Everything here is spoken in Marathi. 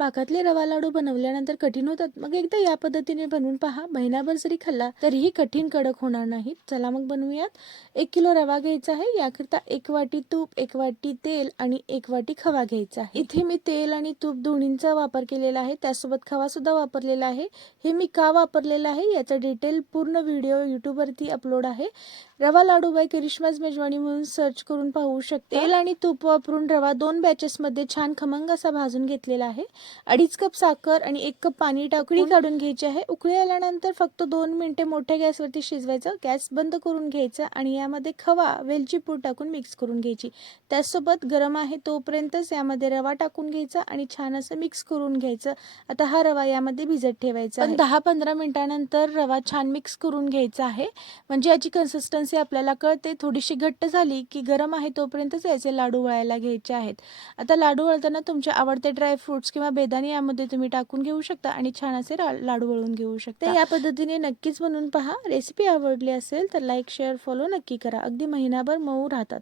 पाकातले रवा लाडू बनवल्यानंतर कठीण होतात, मग एकदा या पद्धतीने बनवून पहा. महिनाभर जरी खाल्ला तरीही कठीण कडक होणार नाहीत. चला मग बनवूयात. 1 किलो रवा घ्यायचा आहे. याकरिता 1 वाटी तूप, 1 वाटी तेल आणि 1 वाटी खवा घ्यायचा आहे. इथे मी तेल आणि तूप दोन्हींचा वापर केलेला आहे, त्यासोबत खवा सुद्धा वापरलेला आहे. हे मी का वापरलेला आहे याचा डिटेल पूर्ण व्हिडिओ यूट्यूबवरती अपलोड आहे. रवा लाडू बाय करिश्माज मेजवानी म्हणून सर्च करून पाहू शकता. तेल आणि तूप वापरून रवा 2 बॅचेसमध्ये छान खमंग असा भाजून घेतलेला आहे. 2.5 कप साखर आणि 1 कप पाणी टाकून काढून घ्यायची आहे. उकळी आल्यानंतर फक्त 2 मिनिटे मोठ्या गॅसवरती शिजवायचं. गॅस बंद करून घ्यायचा आणि यामध्ये खवा, वेलची पूड टाकून मिक्स करून घ्यायची. त्याचसोबत गरम आहे तोपर्यंतच यामध्ये रवा टाकून घ्यायचा आणि छान असं मिक्स करून घ्यायचं. आता हा रवा यामध्ये भिजत ठेवायचा आहे. 10-15 मिनिटानंतर रवा छान मिक्स करून घ्यायचा आहे, म्हणजे याची कन्सिस्टन्सी आपल्याला कळते. थोडीशी घट्ट झाली की गरम आहे तोपर्यंतच याचे लाडू वळायला घ्यायचे आहेत. आता लाडू वळताना तुमचे आवडते ड्रायफ्रुट्स किंवा बेदाणे यामध्ये तुम्ही टाकून घेऊ शकता आणि छान असे लाडू वळून घेऊ शकता. या पद्धतीने नक्कीच बनवून पहा. रेसिपी आवडली असेल तर लाईक, शेअर, फॉलो नक्की करा. अगदी महिनाभर मऊ राहतात.